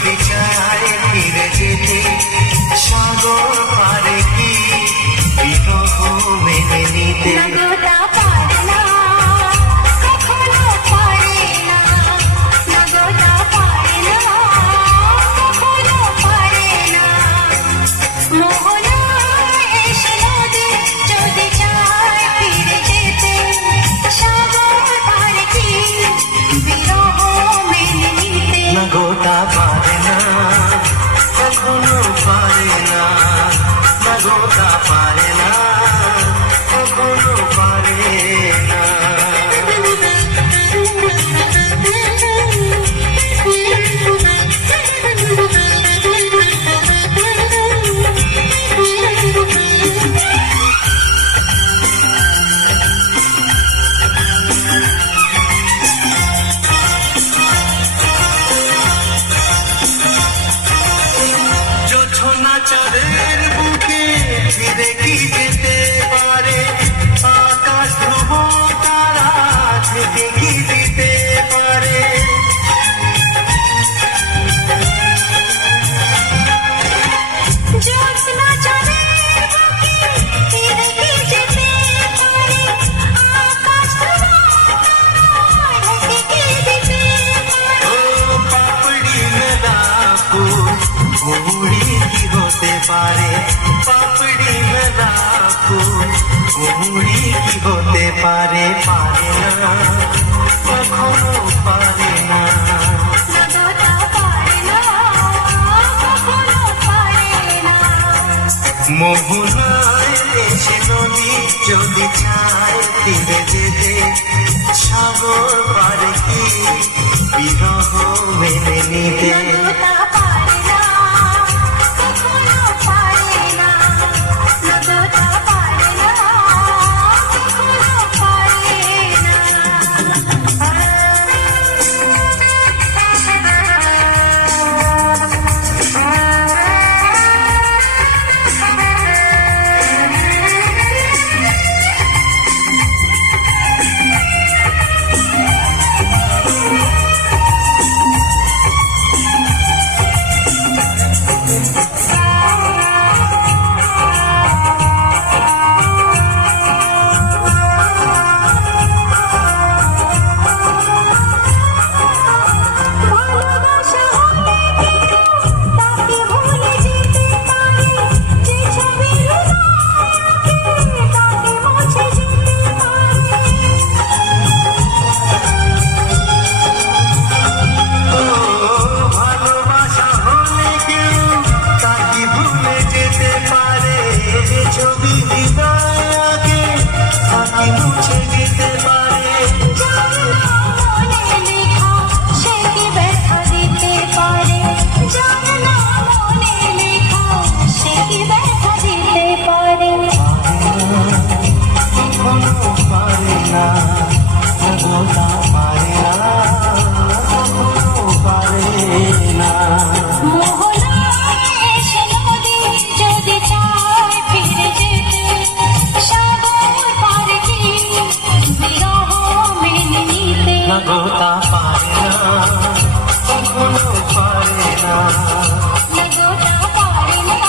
যদি চায় ফিরে যেতে সাগর পারে কি বিরহ মেনে নিতে গোটা পারে না কখনো পারে না, না গোটা পারে না কখনো পারে না। চাঁদের বুকে ফিরে কি যেতে পারে আকাশ ধ্রুব তারা থেকে কি দিতে পারে পারে পাপড়ি মেলা কুড়ি কি হতে পারে পারে না কখনো পারে না। মোহনায় এসে নদী যদি চায় তীরে যেতে সাগর পারে কি বিরহ মেনে নিতে গোটা পারে না কখনো পারে না, গোটা পারে না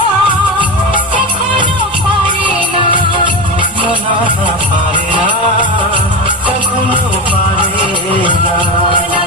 কখনো পারে না, পারে না কখনো পারে না।